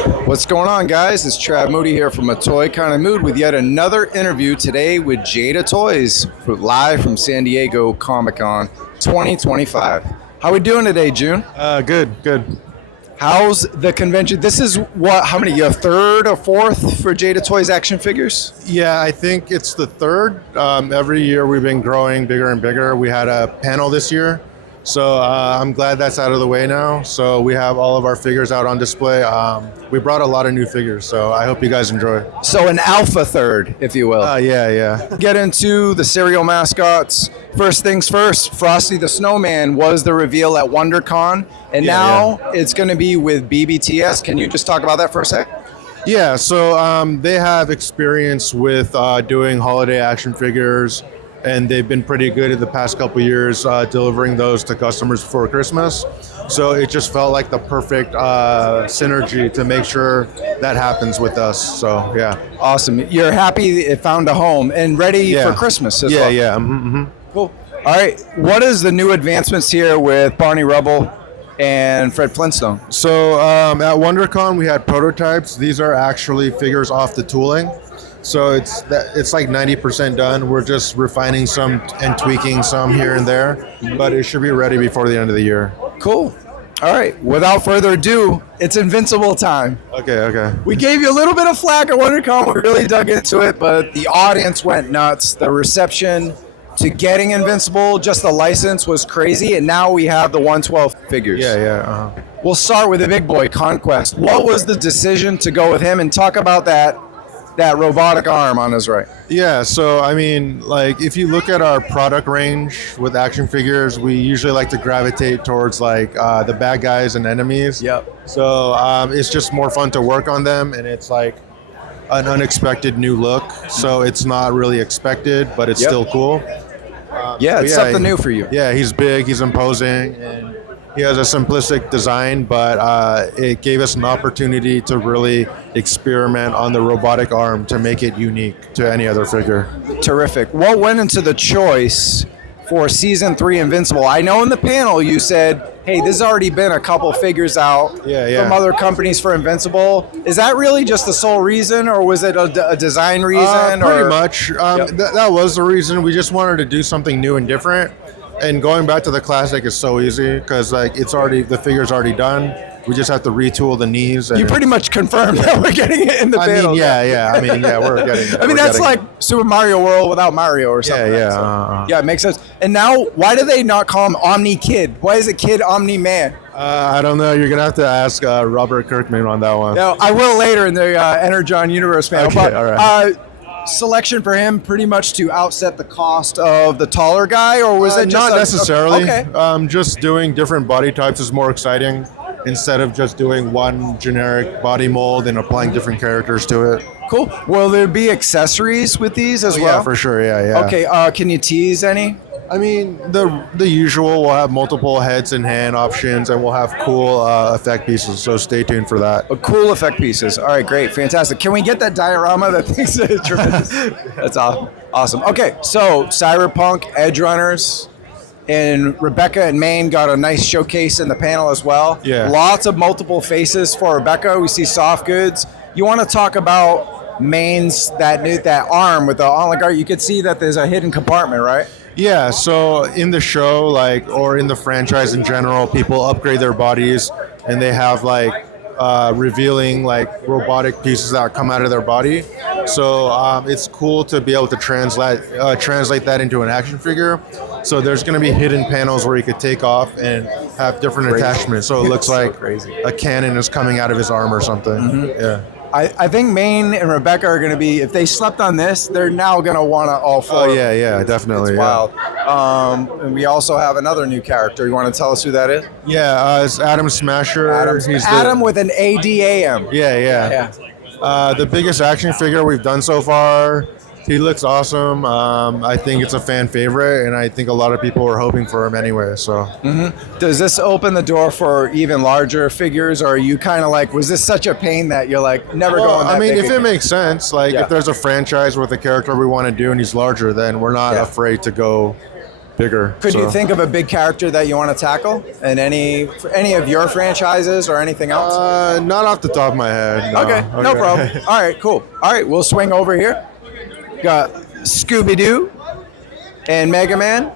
What's going on, guys? It's Trav Moody here from A Toy Kind of Mood with yet another interview today with Jada Toys, live from San Diego Comic-Con 2025. How we doing today, Juhn? Good. How's the convention? This is what, how many, your third or fourth for Jada Toys action figures? Yeah, I think it's the third. Every year we've been growing bigger and bigger. We had a panel this year, so I'm glad that's out of the way now. So we have all of our figures out on display. We brought a lot of new figures, so I hope you guys enjoy. So an alpha third, if you will. Yeah. Get into the cereal mascots. First things first, Frosty the Snowman was the reveal at WonderCon, and now it's going to be with BBTS. Can you just talk about that for a sec? Yeah, so they have experience with doing holiday action figures, and they've been pretty good in the past couple of years delivering those to customers before Christmas. So it just felt like the perfect synergy to make sure that happens with us. So yeah. Awesome. You're happy it found a home and ready for Christmas as well. Yeah. Mm-hmm. Cool. All right. What is the new advancements here with Barney Rubble and Fred Flintstone? So at WonderCon we had prototypes. These are actually figures off the tooling. So it's like 90% done. We're just refining some and tweaking some here and there, but it should be ready before the end of the year. Cool. All right. Without further ado, it's Invincible time. Okay. We gave you a little bit of flack at WonderCon. We really dug into it, but the audience went nuts. The reception to getting Invincible, just the license, was crazy, and now we have the 112 figures. Yeah. We'll start with the big boy, Conquest. What was the decision to go with him, and talk about that robotic arm on his right? Yeah, so I mean, like, if you look at our product range with action figures, we usually like to gravitate towards like the bad guys and enemies. Yep. So it's just more fun to work on them, and it's like an unexpected new look. So it's not really expected, but it's still cool. It's something new for you. Yeah, he's big, he's imposing, and he has a simplistic design, but it gave us an opportunity to really experiment on the robotic arm to make it unique to any other figure. Terrific. What went into the choice for Season 3 Invincible? I know in the panel you said, hey, there's already been a couple figures out from other companies for Invincible. Is that really just the sole reason, or was it a design reason? Pretty much. That was the reason. We just wanted to do something new and different. And going back to the classic is so easy because like the figure's already done. We just have to retool the knees. And you pretty much confirmed that we're getting it in the panel. We're getting it. I mean, that's like Super Mario World without Mario or something. Yeah, it makes sense. And now, why do they not call him Omni Kid? Why is it Kid Omni Man? I don't know. You're going to have to ask Robert Kirkman on that one. No, I will later in the Energon Universe panel. Okay, all right. Selection for him pretty much to outset the cost of the taller guy, or was it just not necessarily? Okay. Just doing different body types is more exciting instead of just doing one generic body mold and applying different characters to it. Cool. Will there be accessories with these as well? Yeah, for sure. Yeah. Okay. Can you tease any? I mean, the usual. We'll have multiple heads and hand options, and we'll have cool effect pieces. So stay tuned for that. Cool effect pieces. All right, great, fantastic. Can we get that diorama? That thing's tremendous. That's awesome. Okay, so Cyberpunk, Edge Runners, and Rebecca and Maine got a nice showcase in the panel as well. Yeah. Lots of multiple faces for Rebecca. We see soft goods. You want to talk about Maine's that arm with the oligarch? You could see that there's a hidden compartment, right? Yeah, so in the show, or in the franchise in general, people upgrade their bodies and they have revealing robotic pieces that come out of their body. So it's cool to be able to translate that into an action figure. So there's going to be hidden panels where you could take off and have different attachments. So it looks like a cannon is coming out of his arm or something. Mm-hmm. Yeah. I think Maine and Rebecca are going to be, if they slept on this, they're now going to want to all four. Oh, yeah, definitely. It's wild. And we also have another new character. You want to tell us who that is? Yeah, it's Adam Smasher. Adam with an ADAM. Yeah. The biggest action figure we've done so far. He looks awesome. I think it's a fan favorite, and I think a lot of people were hoping for him anyway. So, Does this open the door for even larger figures, or are you kind of like, was this such a pain that you're like, never going that big if again? it makes sense, if there's a franchise with a character we want to do and he's larger, then we're not afraid to go bigger. Could you think of a big character that you want to tackle in any of your franchises or anything else? Not off the top of my head. No. Okay, no problem. All right, cool. All right, we'll swing over here. Got Scooby Doo and Mega Man.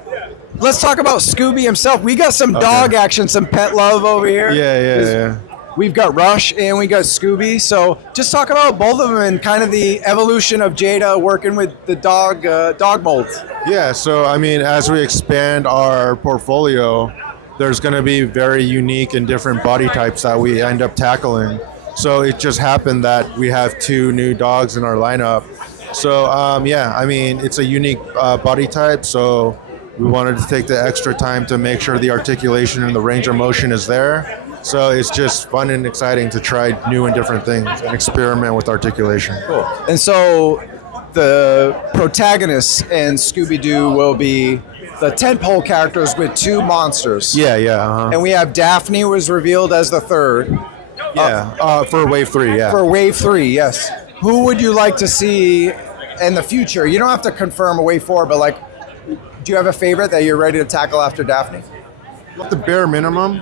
Let's talk about Scooby himself. We got some dog action, some pet love over here. Yeah. We've got Rush and we got Scooby. So just talk about both of them and kind of the evolution of Jada working with the dog molds. Yeah, so I mean, as we expand our portfolio, there's going to be very unique and different body types that we end up tackling. So it just happened that we have 2 new dogs in our lineup. So I mean, it's a unique body type. So we wanted to take the extra time to make sure the articulation and the range of motion is there. So it's just fun and exciting to try new and different things and experiment with articulation. Cool. And so the protagonists in Scooby Doo will be the tentpole characters with 2 monsters. Yeah. And we have Daphne was revealed as the 3rd. For Wave 3, yeah. For Wave 3, yes. Who would you like to see in the future? You don't have to confirm a Wave 4, but like, do you have a favorite that you're ready to tackle after Daphne? At the bare minimum,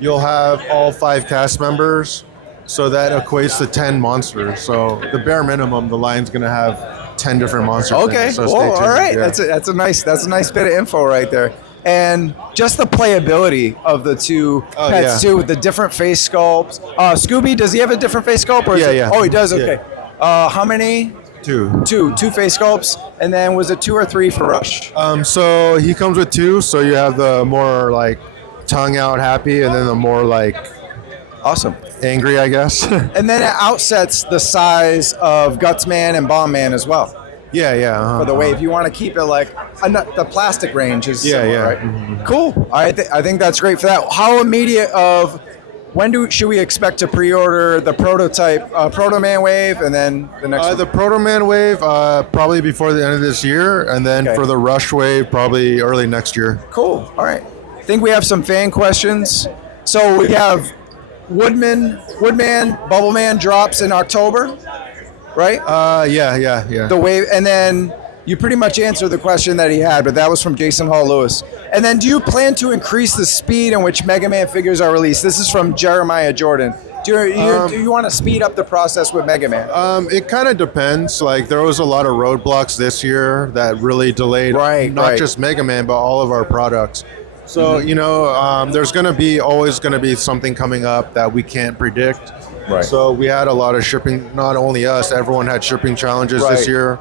you'll have all 5 cast members, so that equates to 10 monsters. So the bare minimum, the line's going to have 10 different monsters. Okay, so well, all right. Yeah. That's a nice bit of info right there. And just the playability of the 2 pets too, with the different face sculpts. Scooby, does he have a different face sculpt? Or Yeah. Oh, he does. Okay. How many? 2. 2 face sculpts, and then was it 2 or 3 for Rush? So he comes with 2. So you have the more like tongue out happy, and then the more like awesome angry, I guess. And then it outsets the size of Gutsman and Bombman as well. Yeah. For the wave, you want to keep it like the plastic range is similar, right? Mm-hmm. Cool. I think that's great for that. How immediate of when should we expect to pre-order the prototype Proto Man wave and then the next one? The Proto Man wave probably before the end of this year, and then for the Rush wave probably early next year. Cool. All right. I think we have some fan questions. So we have Woodman, Bubbleman drops in October, right? Yeah. The wave, and then you pretty much answered the question that he had, but that was from Jason Hall Lewis. And then do you plan to increase the speed in which Mega Man figures are released? This is from Jeremiah Jordan. Do you want to speed up the process with Mega Man? It kind of depends. Like, there was a lot of roadblocks this year that really delayed not just Mega Man, but all of our products. So, there's always going to be something coming up that we can't predict. Right. So we had a lot of shipping, not only us, everyone had shipping challenges this year.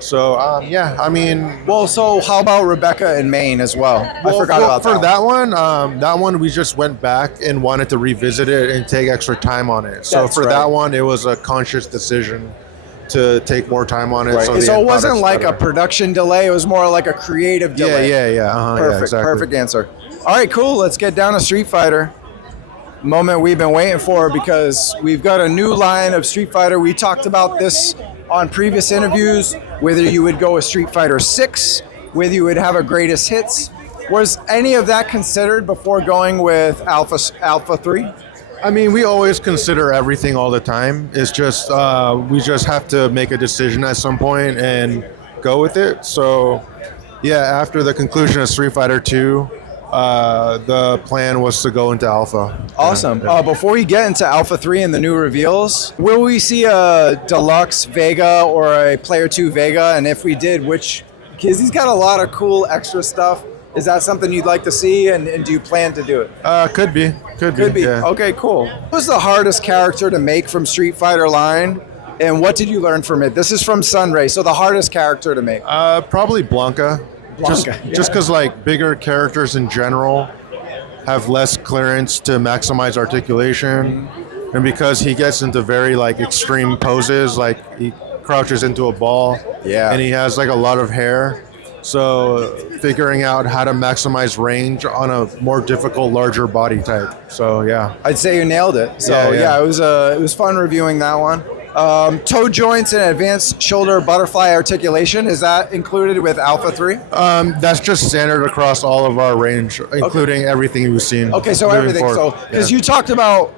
So, I mean... Well, so how about Rebecca and Maine as well? I forgot about that. For that one, we just went back and wanted to revisit it and take extra time on it. So that one, it was a conscious decision to take more time on it. Right. So it wasn't like a production delay. It was more like a creative delay. Yeah. Perfect. Exactly. Perfect answer. All right, cool. Let's get down to Street Fighter. Moment we've been waiting for, because we've got a new line of Street Fighter. We talked about this on previous interviews, whether you would go with Street Fighter 6, whether you would have a greatest hits. Was any of that considered before going with Alpha 3? I mean, we always consider everything all the time. It's just we just have to make a decision at some point and go with it. So, yeah, after the conclusion of Street Fighter 2, the plan was to go into Alpha. Awesome. Before we get into Alpha 3 and the new reveals, will we see a Deluxe Vega or a Player 2 Vega? And if we did, which? Because he's got a lot of cool extra stuff. Is that something you'd like to see, and do you plan to do it? Could be. Yeah. Okay, cool. What was the hardest character to make from Street Fighter line, and what did you learn from it? This is from Sunray, so the hardest character to make. Probably Blanca. Just because like bigger characters in general have less clearance to maximize articulation, and because he gets into very like extreme poses, like he crouches into a ball, and he has like a lot of hair. So figuring out how to maximize range on a more difficult, larger body type. So yeah, I'd say you nailed it. So yeah, it was fun reviewing that one. Toe joints and advanced shoulder butterfly articulation, is that included with Alpha 3? That's just standard across all of our range, including everything you've seen. Okay, so everything. Forward. So because you talked about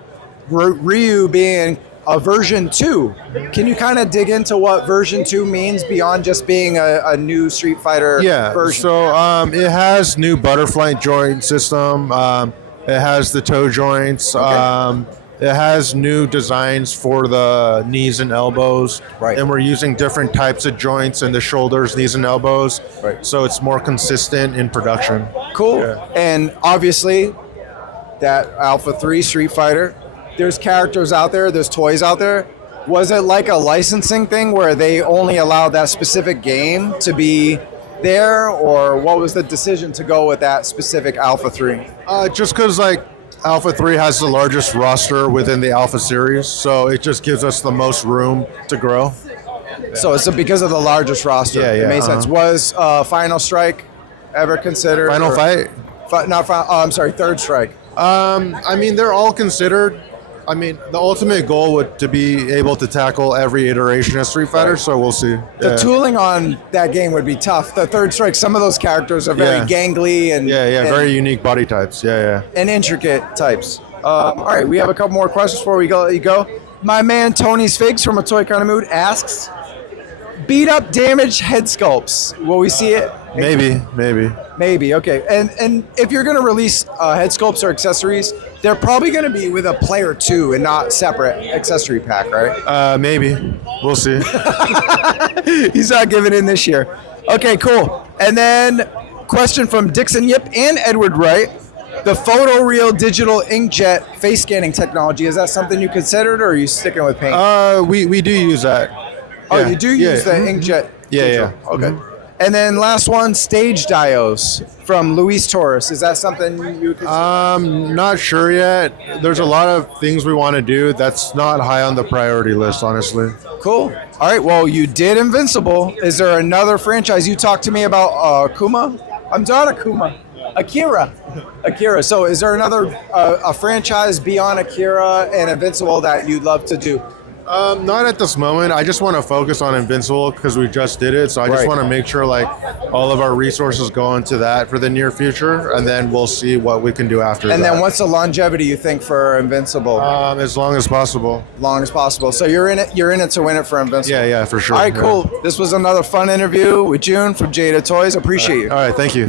Ryu being a version 2. Can you kind of dig into what version 2 means beyond just being a new Street Fighter version? So it has new butterfly joint system. It has the toe joints. Okay. It has new designs for the knees and elbows. Right. And we're using different types of joints in the shoulders, knees, and elbows. Right. So it's more consistent in production. Cool. Yeah. And obviously, that Alpha 3 Street Fighter, there's characters out there, there's toys out there. Was it like a licensing thing where they only allowed that specific game to be there, or what was the decision to go with that specific Alpha 3? Just because, like, Alpha 3 has the largest roster within the Alpha series, so it just gives us the most room to grow. So it's because of the largest roster. Yeah, It made sense. Was Final Strike ever considered? Final Fight? Third Strike. I mean, they're all considered. I mean, the ultimate goal would to be able to tackle every iteration of Street Fighter, so we'll see. The tooling on that game would be tough. The Third Strike, some of those characters are very gangly and very unique body types. And intricate types. All right, we have a couple more questions before we let you go. My man Tony's Figs from A Toy Kind of Mood asks, beat up damaged head sculpts. Will we see it? Maybe. Okay. And if you're going to release head sculpts or accessories, they're probably going to be with a player 2 and not separate accessory pack, right? Maybe. We'll see. He's not giving in this year. Okay, cool. And then question from Dixon Yip and Edward Wright. The photoreal digital inkjet face scanning technology, is that something you considered, or are you sticking with paint? We do use that. Oh, you do use the inkjet? Yeah. Okay. And then last one, stage dios from Luis Torres. Is that something you could... Not sure yet. There's a lot of things we want to do. That's not high on the priority list, honestly. Cool. All right, well, you did Invincible. Is there another franchise? You talked to me about Akuma. I'm not Akuma. Akira. So is there another a franchise beyond Akira and Invincible that you'd love to do? Not at this moment. I just want to focus on Invincible because we just did it. So I just want to make sure like all of our resources go into that for the near future, and then we'll see what we can do after that. And then what's the longevity you think for Invincible? As long as possible. Long as possible. So you're in it to win it for Invincible. Yeah, for sure. All right, cool. This was another fun interview with Juhn from Jada Toys. Appreciate you. All right, thank you.